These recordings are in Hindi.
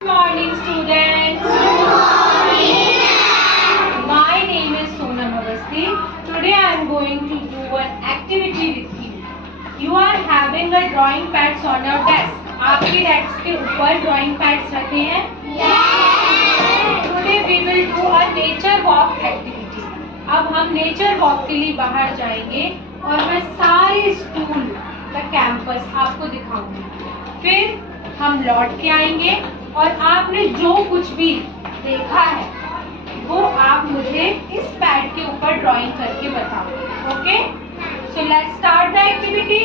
Good morning, students. My name is Sonam Awasthi. Today I am going to do an activity with you. You are having a drawing pads on your desk. आपके डेस्क के ऊपर drawing pads रखे हैं? Yes. Today we will do a nature walk activity. अब हम nature walk के लिए बाहर जाएंगे और मैं सारे स्कूल का कैंपस आपको दिखाऊंगी. फिर हम लौट के आएंगे और आपने जो कुछ भी देखा है वो आप मुझे इस पैड के ऊपर ड्राइंग करके बताओ. Okay, so let's start the activity.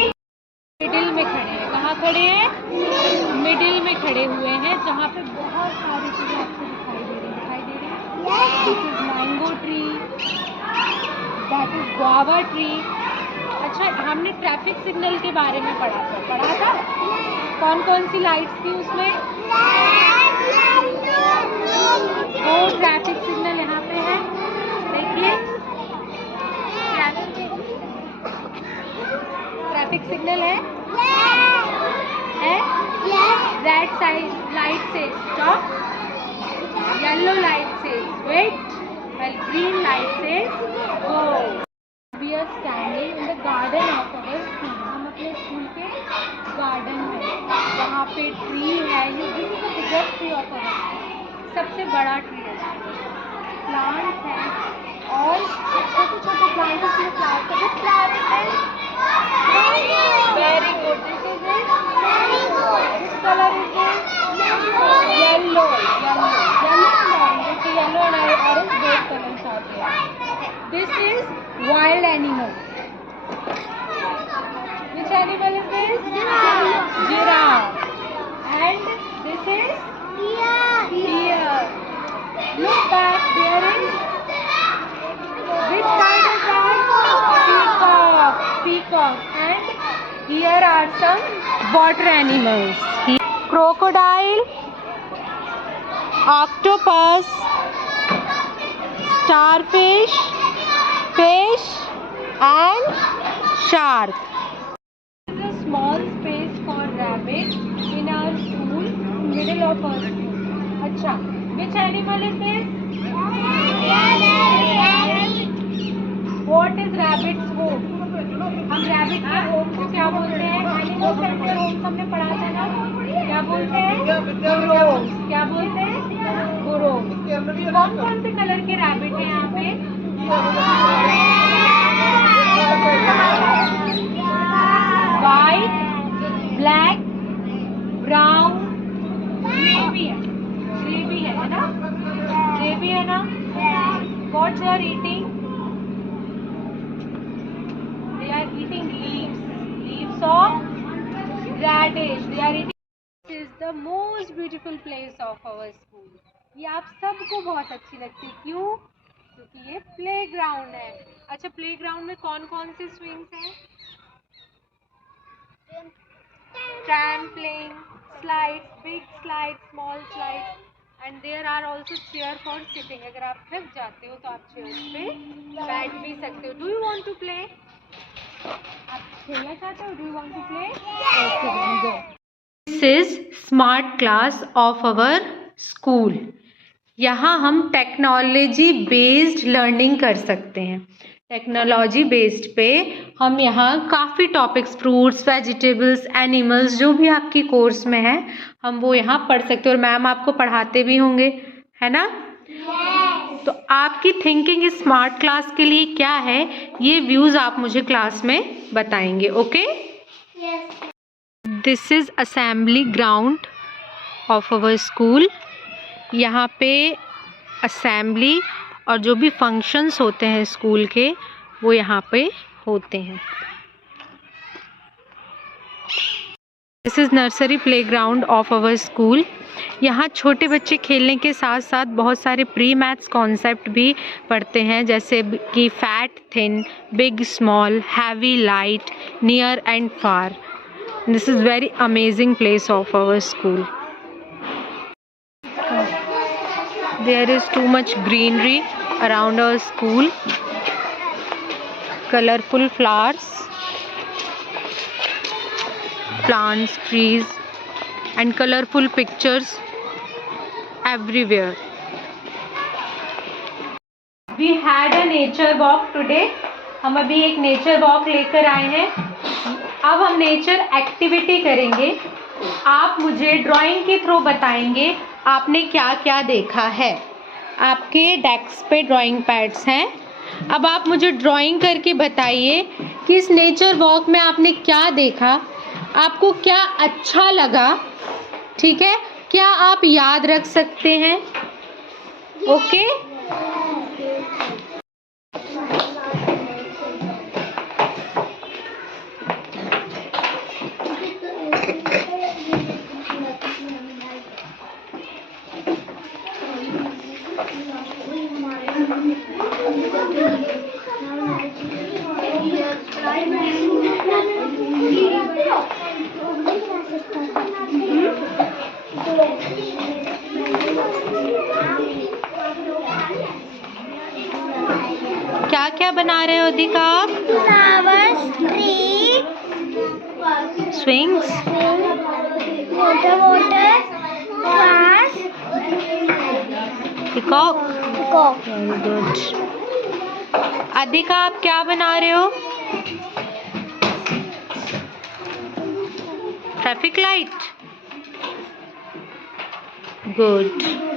Middle में खड़े हैं. कहाँ खड़े हैं? मिडिल में खड़े हुए हैं, जहाँ पे बहुत सारी चीजें आपको दिखाई दे रही है. This is mango tree, that is guava tree. अच्छा, हमने ट्रैफिक सिग्नल के बारे में पढ़ा था. कौन कौन सी लाइट्स थी उसमें? वो ट्रैफिक सिग्नल यहाँ पे है, देखिए. ट्रैफिक सिग्नल है. रेड लाइट से स्टॉप, येलो लाइट से wait, while green light says go. We are standing in the garden of our school. हम अपने स्कूल के गार्डन में, जहाँ पे ट्री है. ये this is the biggest tree of our school. सबसे बड़ा ट्री है. प्लांट्स हैं और छोटे छोटे प्लांट्स में फ्लावर्स है. Very good. This is this colour is yellow. देखिए, yellow and orange both colours आते हैं. This is wild animal. Which animal is this? Giraffe. And this is? Deer. Look back, there is? Which kind is that? Peacock. And here are some water animals. Crocodile, octopus, starfish, fish, and shark. Small space for rabbit in our school, middle of our school. अच्छा, which animal is this? What is rabbit's home? हम rabbit के home को क्या बोलते हैं? Animal center home हमने पढ़ा था ना. क्या बोलते हैं? burrows. क्या बोलते हैं? burrows. कौन कौन से कलर के rabbit हैं यहाँ पे? White, black, brown, grey भी है. What they are eating? They are eating leaves of radish. They are eating. This is the most beautiful place of our school. ये आप सबको बहुत अच्छी लगती है. क्यों? क्योंकि ये प्लेग्राउंड है. अच्छा, प्लेग्राउंड में कौन कौन से स्विंग्स हैं? Trampoline, slides, big slides, small slides, and there are also chair for sitting. अगर आप थक जाते हो तो आप chairs पे बैठ भी सकते हो. Do you want to play? आप खेलना चाहते हो? Do you want to play? Okay, then go. This is smart class of our school. यहाँ हम टेक्नोलॉजी बेस्ड लर्निंग कर सकते हैं. टेक्नोलॉजी बेस्ड पे हम यहाँ काफ़ी टॉपिक्स, फ्रूट्स, वेजिटेबल्स, एनिमल्स, जो भी आपकी कोर्स में है, हम वो यहाँ पढ़ सकते हैं. और मैम आपको पढ़ाते भी होंगे, है ना? तो आपकी थिंकिंग इस स्मार्ट क्लास के लिए क्या है, ये व्यूज़ आप मुझे क्लास में बताएंगे. Okay, this is assembly ground of our school. यहाँ पे असेंबली और जो भी फंक्शंस होते हैं स्कूल के, वो यहाँ पे होते हैं. This is nursery playground of our school. यहाँ छोटे बच्चे खेलने के साथ साथ बहुत सारे प्री मैथ्स कॉन्सेप्ट भी पढ़ते हैं, जैसे कि fat thin, big small, heavy light, near and far. This is very amazing place of our school. There is too much greenery around our school. Colorful flowers, plants, trees, and colorful pictures everywhere. We had a nature walk today. हम अभी एक नेचर वॉक लेकर आए हैं. अब हम नेचर एक्टिविटी करेंगे. आप मुझे ड्राइंग के थ्रू बताएंगे आपने क्या क्या देखा है. आपके डेस्क पे ड्राइंग पैड्स हैं. अब आप मुझे ड्राइंग करके बताइए कि इस नेचर वॉक में आपने क्या देखा, आपको क्या अच्छा लगा. ठीक है, क्या आप याद रख सकते हैं? ओके. क्या क्या बना रहे हो दीका आप? Flowers, tree, swings, water, glass, peacock. Peacock. Very good. अधिका आप क्या बना रहे हो? Traffic light. गुड.